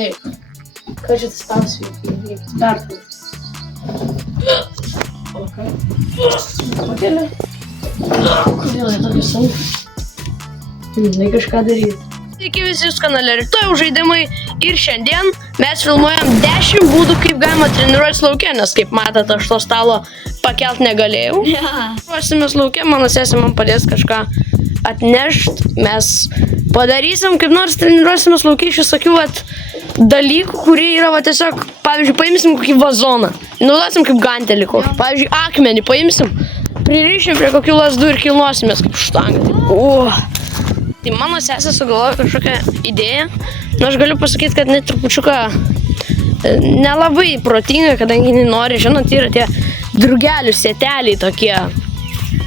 Taip. Ką čia tas tavas reikia pertvarkyti? Okay. Pakeliu. Kodėl jie tokie sunkus? Žinai kažką daryti. Sveiki visi jūsų kanale Rytojų žaidimai ir šiandien mes filmuojam 10 būdų, kaip galima treniruotis lauke, nes kaip matote, aš to stalo pakelt negalėjau. Ruosimės lauke, mano sesė man padės kažką atnešt, mes padarysim, kaip nors treniruosimės lauke iš visokių dalykų, kurie yra tiesiog, pavyzdžiui, paimsim kokį vazoną, naudosim kaip gantelį kokį, pavyzdžiui, akmenį paimsim, pririšim prie kokių lazdų ir kilnosimės kaip štangą. Tai mano sesė sugalvojo kažkokią idėją, aš galiu pasakyti, kad net trupučiuką nelabai protinga, kadangi jinai nori, žinot, yra tie drugelių sėteliai tokie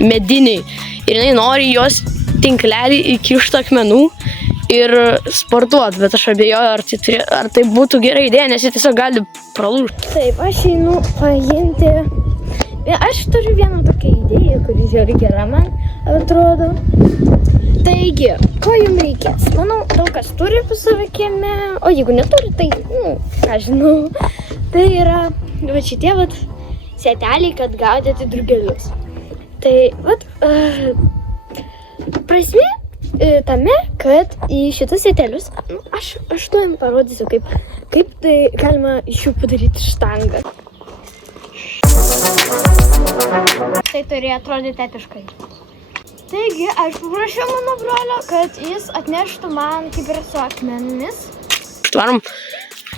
mediniai ir jinai nori jos tinklelį įkišti akmenų ir sportuoti, bet aš abejoju, ar tai būtų gera idėja, nes jie tiesiog gali pralūžti. Taip, aš einu paimti. Aš turiu vieną tokią idėją, kuri žiūri gera man atrodo. Taigi, ko jums reikės? Manau, daug kas turi pas save kieme, o jeigu neturi, tai, ką žinau, tai yra šitie sėteliai, kad gaudyti drugelius. Tai, prasmė tame, kad į šitus sėtelius, aš to jums parodysiu, kaip tai galima iš jų padaryti štangą. Tai turėjo atrodyti etiškai. Taigi, aš paprašiau mano brolio, kad jis atneštų man kibirą su akmenimis. Varom,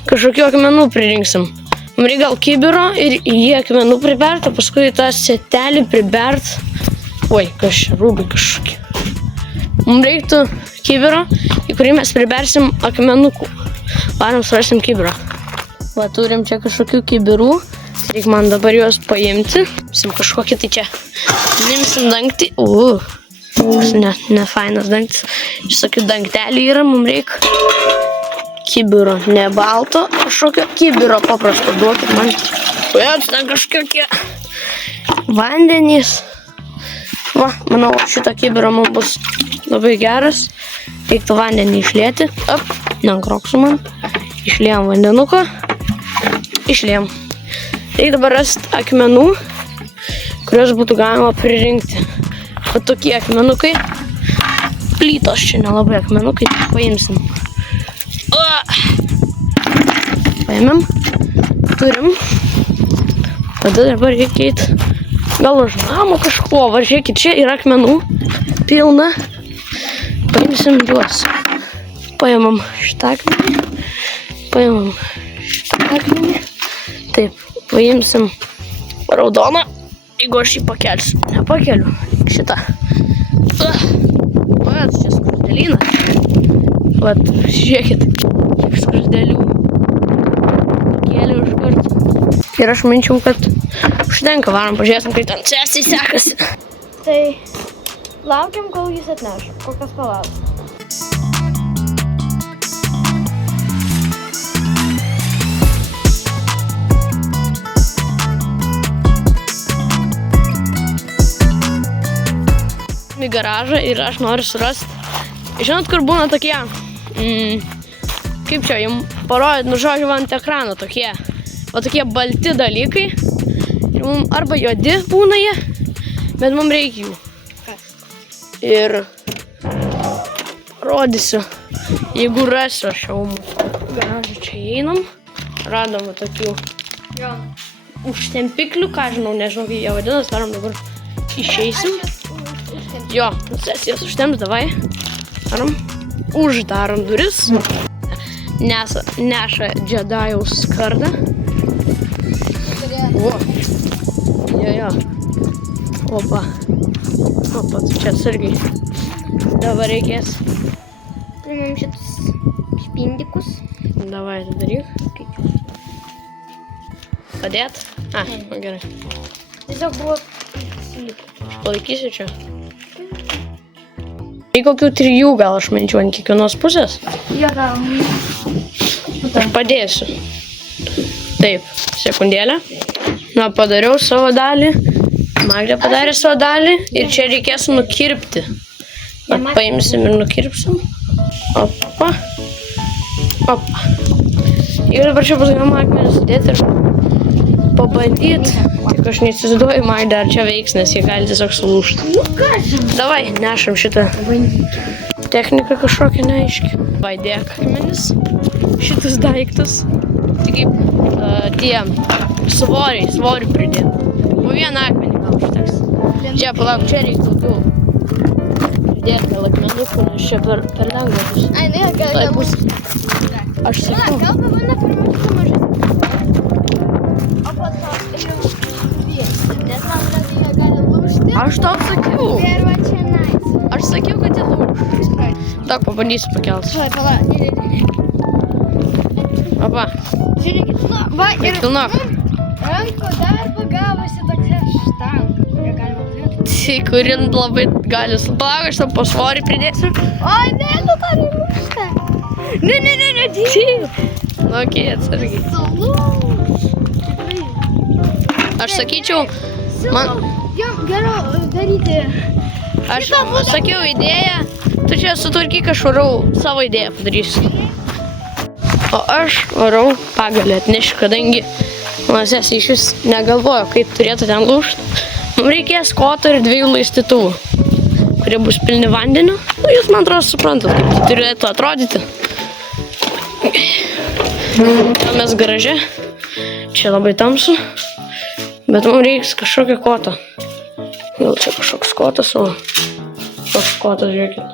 kažkokių akmenų pririnksim. Mums reikia gal kibiro ir jį akmenų pribert, o paskui tą sėtelį pribert. Oi, rūbai kažkokie. Mums reiktų kibiro, į kurį mes pribersim akmenukų. Varom, surasim kibirą. Va, turim čia kažkokių kibirų. Reikia man dabar juos paimti. Sim kažkokį tai čia. Nimsim dangtį. Ne fainas dangtis. Visokių dangtelį yra, mums reikia kibiro, ne balto, kažkokio kibiro paprasto duokit man. Ten kažkokie vandenys. Va, manau, šitą kibirą mums bus labai geras. Reiktų vandenį išlieti. Nenkroksiu man. Išliejam vandenuką. Išliejam. Reikia dabar rasti akmenų, kuriuos būtų galima pririnkti. O tokie akmenukai, plytos čia nelabai akmenukai, paimsim. Paėmėm, turim. Tada dabar reikia eiti gal už namo kažko, va žiūrėkit, čia yra akmenų pilna. Paimsim juos. Paėmam šitą akmenį, paėmam šitą akmenį. Taip, paimsim raudoną, jeigu aš jį pakelsiu. Nepakeliu. Šitą. Vat, čia skruzdėlynas. Vat, žiūrėkit, kiek skruzdėlių. Pakėliau iš karto. Ir aš minčiau, kad užtenka, varom, pažiūrėsim, kaip ten sesiai sekasi. Tai laukiam, kol jis atneš. Kokias palauks. Į garažą ir aš noriu surasti. Žinot, kur būna tokie, kaip čia jums parodyt, žodžiu, ant ekrano tokie, o tokie balti dalykai. Ir mums arba juodi būna jie, bet mums reikia jų. Ir rodysiu, jeigu rasiu aš jau garažą čia einam. Radom tokių užtempiklių, ką žinau, nežinau, kaip jie vadinas, darom dabar išeisim. Jo, sesijas užtemps, davai. Uždarom duris. Neša džedajaus kardą. Jo. Opa, tu čia atsargiai. Dabar reikės. Primam šitus špindikus. Davai, tai daryk. Padėt? Gerai. Tiesiog buvo Palaikysiu čia. Tai kokių 3 gal aš manyčiau ant kiekvienos pusės. Jo, gal. Aš padėsiu. Taip, sekundėlę. Na, padariau savo dalį. Magdė padarė savo dalį. Ir čia reikės nukirpti. Paimsim ir nukirpsim. Opa. Ir dabar čia bus galima akmenis sudėti ir pabandyti. Tik aš neįsivaizduoju, Magda, ar čia veiks, nes jie gali tiesiog sulūžti. Nu ką žinau. Davai, nešam šitą techniką kažkokią neaiškį. Davai, dėk akmenis, šitus daiktus. Tai kaip tie svorį pridėti. Po vieną akmenį gal užteks. Čia, palauk, čia reikia daugiau. Pridėti gal akmenukų, nes čia per lengva bus. Ai, ne, gal bus. Aš sakiau. gal pabandė pirmiausia mažai. O po to jau viesti, nes man atrodo, jie gali lūžti. Aš tau sakiau. Ir va čia nice. Aš sakiau, kad jie lūž. Tak, pabandysiu pakelt. Pala, ne. Opa, Žiūrėkit, nu, va ir kilnok. rankų darbo gavosi tokia štanka, kurią galima turėti. Tai kuri labai gali supalauk, aš tau po svorį pridėsiu. Oi, ne, nu tai lūžta. Ne, Taip. Nu, okei, atsargiai. Aš sakyčiau, man... Jom geriau daryti. Aš sakiau idėją, tu čia sutvarkyk, aš varau savo idėją padarysiu. O aš varau pagalį atnešiu, kadangi mano sesė iš vis negalvojo, kaip turėtų ten lūžti. Mums reikės koto ir 2 laistytuvų, kurie bus pilni vandeniu. Nu, jūs, man atrodo, suprantat, kaip tai turėtų atrodyti. Mes garaže. Čia labai tamsu. Bet mums reiks kažkokio koto. Gal čia kažkoks kotas, o toks kotas, žiūrėkit.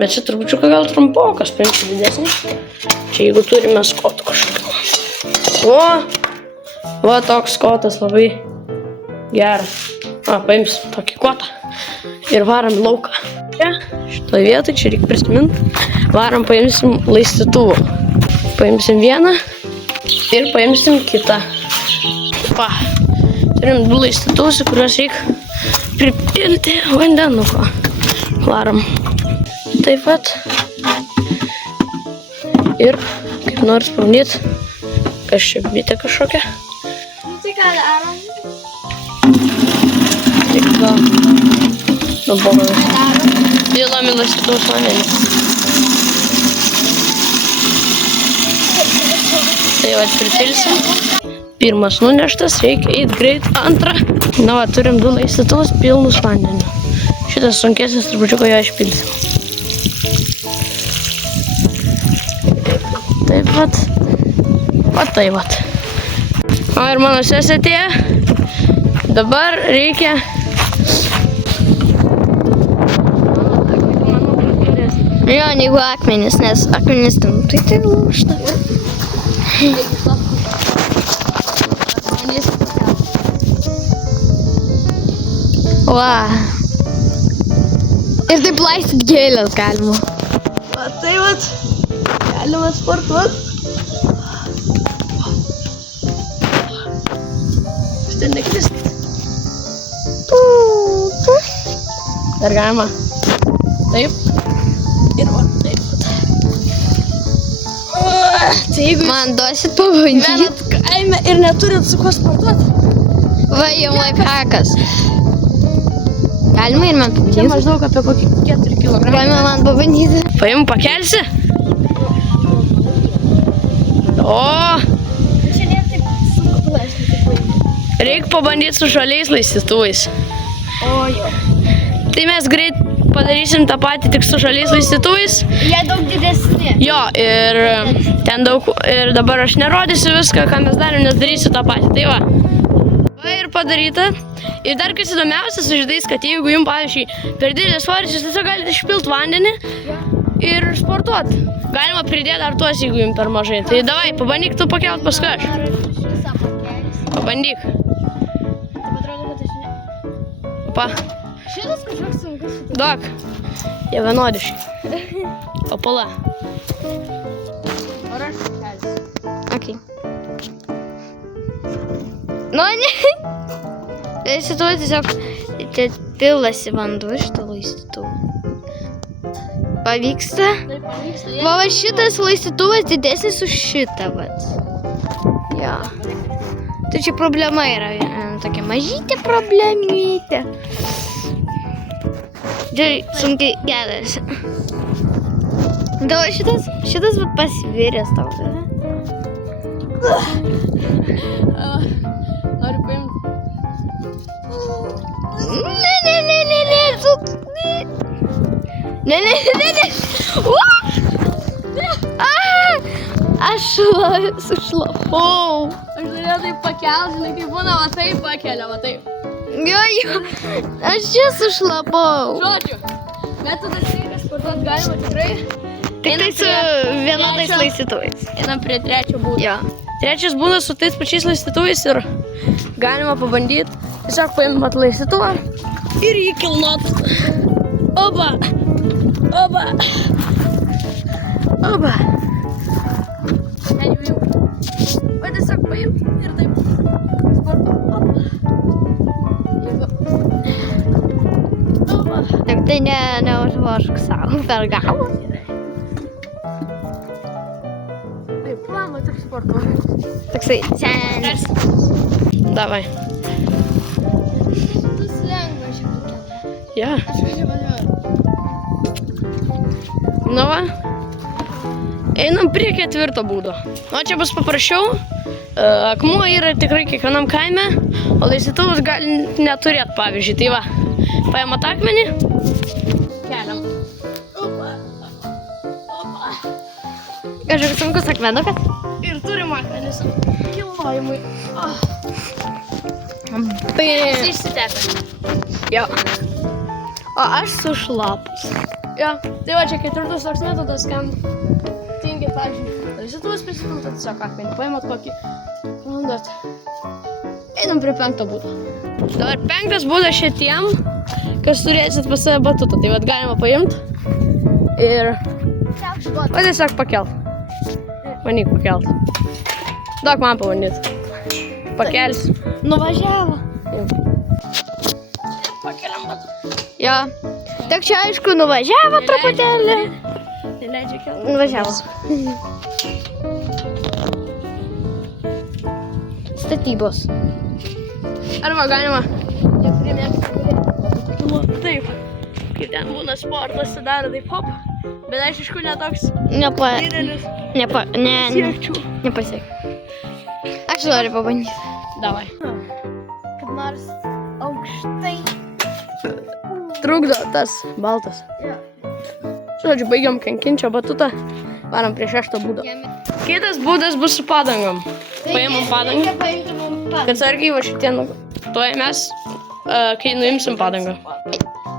Bet čia trupučiuką gal trumpokas, paimsiu didesnį. Čia jeigu turime skotų kažkokio. Va toks kotas labai geras. Paimsim tokį kotą. Ir varam į lauką. Čia, šitoje vietoje, čia reikia prisiminti. Varam, paimsim laistytuvų. Paimsim vieną ir paimsim kitą. Turim 2 laistytuvus, į kuriuos reikia pripilti vandenuko. Varam. Taip pat. Ir kaip nors pabandyti. Kas čia bitė kažkokia. Tai ką darom? Tik gal. Nubogas. Pilam į laistytuvus vandenį. Tai va, pripilsim. Pirmas nuneštas, reikia eiti greit. Antrą. Na va, turim 2 laistytuvus pilnus vandeniu. Šitas sunkesnis, trupučiuką jo išpilsim. Taip pat. Va tai vat. O ir mano sesė atėjo. Dabar reikia... Jo, negu akmenis, nes akmenis ten tai lūžta. Va. Ir taip laistyt gėlės galima. Va tai vat. Galima sportuot. Štai neklist. Dar galima. Taip. Ir va taip. Tai jeigu Man duosit pabandyti. gyvenat kaime ir neturit su kuo sportuoti. Va, jau lifehackas. Galima ir man Čia pabandyti. maždaug apie kokį 4 kg. Galima man pabandyti. Paim, pakelsi? O, Čia ne taip sunku palaisyti. reikia pabandyti su žaliais laistytuvais. O jo. Tai mes greit padarysim tą patį tik su žaliais laistytuvais. Jie daug didesni. Jo, ir ten daug, ir dabar aš nerodysiu viską, ką mes darėm, nes darysiu tą patį. Tai va. Va ir padaryta. Ir dar kas įdomiausia su žydais, kad jeigu jums, pavyzdžiui, per didelis svoris, jūs tiesiog galite išpilti vandenį ir sportuoti. Galima pridėti dar tuos, jeigu jums per mažai. Tai davai, pabandyk tu pakelt paskui aš. Pabandyk. Pa. Šitas kažkoks sunkus. Duok. Jie vienodiški. Papala. Okay. Nu, ne. Laistytuvai tiesiog pilasi vanduo iš to laistytuvo. Pavyksta? Va, šitas laistytuvas didesnis už šitą, vat. Jo. Tai čia problema yra, tokia mažytė problemytė. Tai sunkiai gedasi. Gal šitas vat pasviręs tau, ne? Noriu paimti. Ne. Aš sušlapau. Aš norėjau taip pakelti, žinai, kaip būna, va taip pakelia, va taip. Jo, aš čia sušlapau. Žodžiu, metodas reikia sportuoti galima tikrai. Tik tai su vienodais laistytuvais. Einam prie trečio būdo. Jo. Trečias būdas su tais pačiais laistytuvais ir galima pabandyti. Tiesiog paimti laistytuvą ir jį kilnoti. Oba. Ten jau. Va tiesiog paimti ir taip. Sportu. Oba. Tik tai neužvožk savo per galvą. Taip, plama tik sportu. Toksai senis. Davai. Šitas lengva šiandien. Ja. Aš važiuoju. Nu va. Einam prie ketvirto būdo. O čia bus paprasčiau. Akmuo yra tikrai kiekvienam kaime, o laistytuvus gali neturėti, pavyzdžiui. Tai va, paimat akmenį, keliam. Opa. Kažkoks sunkus akmenukas. Ir turim akmenis. Kilnojimui. Bam. Išsitepę. Jo. O aš sušlapus. Jo, tai va čia ketvirtas toks metodas, kam tingi, pavyzdžiui, laistytuvus prisipilti, tiesiog akmenį paimat kokį. Vandat. Einam prie penkto būdo. Dabar penktas būdas šitiem, kas turėsit pas save batutą. Tai vat galima paimti ir va tiesiog pakelt. Bandyk pakelt. Daug man pabandyti. Pakelsi. Nuvažiavo. Pakeliam batutą. Jo. Tik čia aišku nuvažiavo truputėlį. Neleidžia kelti. Nuvažiavo. Statybos. Arba galima. Tie, kurie mėgsta gulėti. Taip. Kaip ten būna sportas, tai daro taip hop. Bet aišku, netoks didelis. Nepasiek. Aš noriu pabandyti. Davai. Kaip nors aukštai. Trukdo tas baltas. Žodžiu, baigiam kankinčio batutą. Varom prie šešto būdo. Kitas būdas bus su padangom. Paimam padangą. Kad sargiai va šitie nutoja mes, kai nuimsim padangą.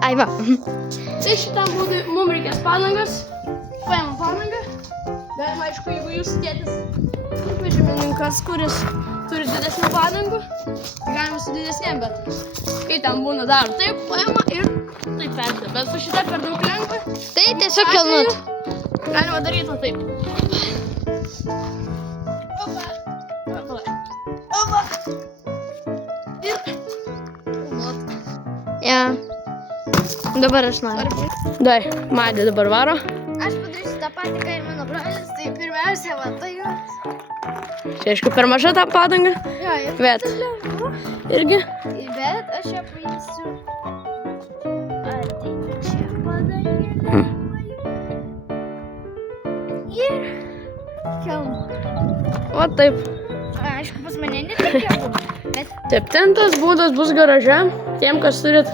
Ai va. Tai šitam būdui mums reikės padangas. Paimam padangą. Galima, aišku, jeigu jūs tėtis vežimininkas, kuris turi didesnių padangų, tai galima su didesnėm, bet kai ten būna daro taip, paima ir taip perda. Bet su šita per daug lengva. Tai tiesiog kelnut. Galima daryti taip. Opa. Opa. Ir. Ja. Dabar aš noriu. Dai, Madė dabar varo. Aš padarysiu tą patį, ką ir mano brolis, tai pirmiausia, va, tai juos. Čia aišku per maža ta padanga, Jo, ir bet irgi. Bet aš ją paimsiu. Ateinu čia padangėlę. Ir kelnu. O taip. Aišku, pas mane nereikia būti. Bet Septintas būdas bus garaže. Tiem, kas turit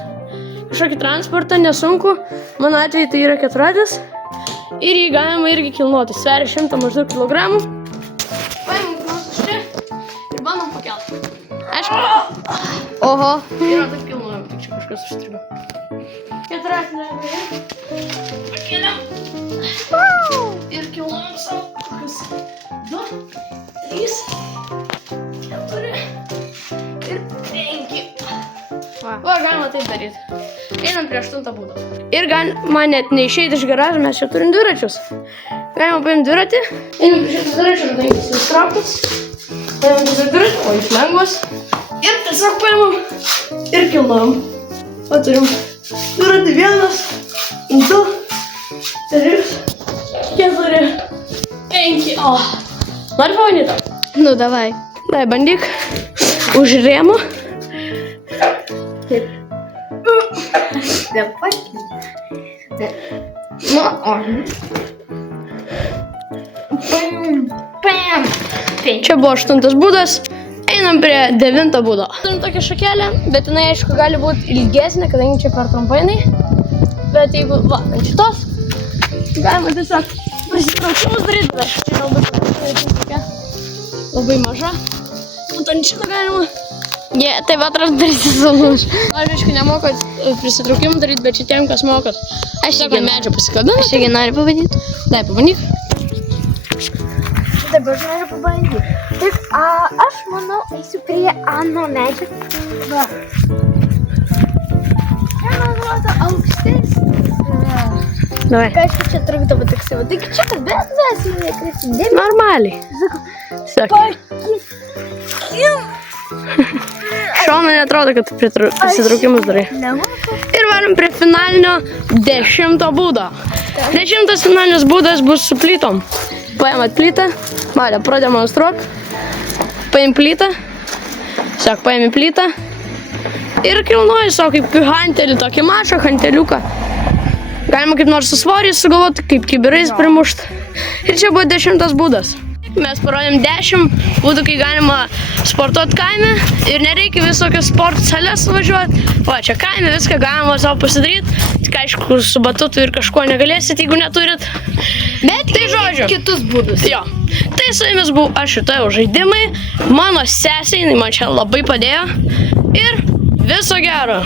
kažkokį transportą, nesunku. Mano atveju tai yra keturratis. Ir jį galima irgi kilnoti. Sveria 100 maždaug kilogramų. Paimam kilnotus čia ir bandom pakelti. aišku. Oho. Yra taip kilnojama, tik čia kažkas užstrigo. Keturratinė lengvai. Pakeliam. Ir kilnojam savo kokius 2, 3, 4 ir 5. Va, galima taip daryti. Einam prie 8 būdo. Ir galima net neišeiti iš garažo, mes čia turim dviračius. Galima paimti dviratį. Einam prie šitą dviračių, kadangi jis įstrauktas. Paimam šitą dviratį, o jis lengvas. Ir tiesiog paimam ir kilnojam. O turim dviratį 1, 2, 3, 4, 5. O, nori pabandyti? Nu, davai. Dai, bandyk. Už rėmų. Taip. Nu, o. Čia buvo 8 būdas. Einam prie 9 būdo. Turim tokią šakelę, bet jinai aišku gali būti ilgesnė, kadangi čia per trumpai jinai. Bet jeigu, va, ant šitos, galima tiesiog prisitraukimus daryti, bet aš čia galbūt tokia labai maža. Ant šito galima. Taip atrodo daryti sulūž. Aš aišku nemoku prisitraukimų daryti, bet šitiem kas mokat. Aš tiesiog ant medžio pasikabinu. Aš irgi noriu pabandyti. Taip, pabandyk. Dabar aš noriu pabandyti. Taip, aš manau, eisiu prie ano medžio. Va. Čia man atrodo aukštesnis. Davai. Aišku, čia trukdo patiksimo. Taigi čia, bet mes jau nekreisim dėmesio. Normaliai. Sakai. Šonai netrodo, kad prisitraukimus darai. Ir varom prie finalinio 10 būdo. 10 finalinis būdas bus su plytom. Paimat plytą. Malė, prademonstruok. Paim plytą. Sak, paimi plytą. Ir kilnoji savo kaip hantelį, tokį mažą hanteliuką. Galima kaip nors su svoriais sugalvoti, kaip kibirais primušt. Ir čia buvo 10 būdas. Mes parodėm 10 būdų, kai galima sportuoti kaime ir nereikia visokios sporto salės važiuoti. Va, čia kaime viską galima savo pasidaryti. Tik aišku, su batutu ir kažko negalėsit, jeigu neturit. Bet tai žodžiu. Kitus būdus. Jo. Tai su jumis buvau aš šitoje žaidimai. Mano sesė, jinai man čia labai padėjo. Ir viso gero.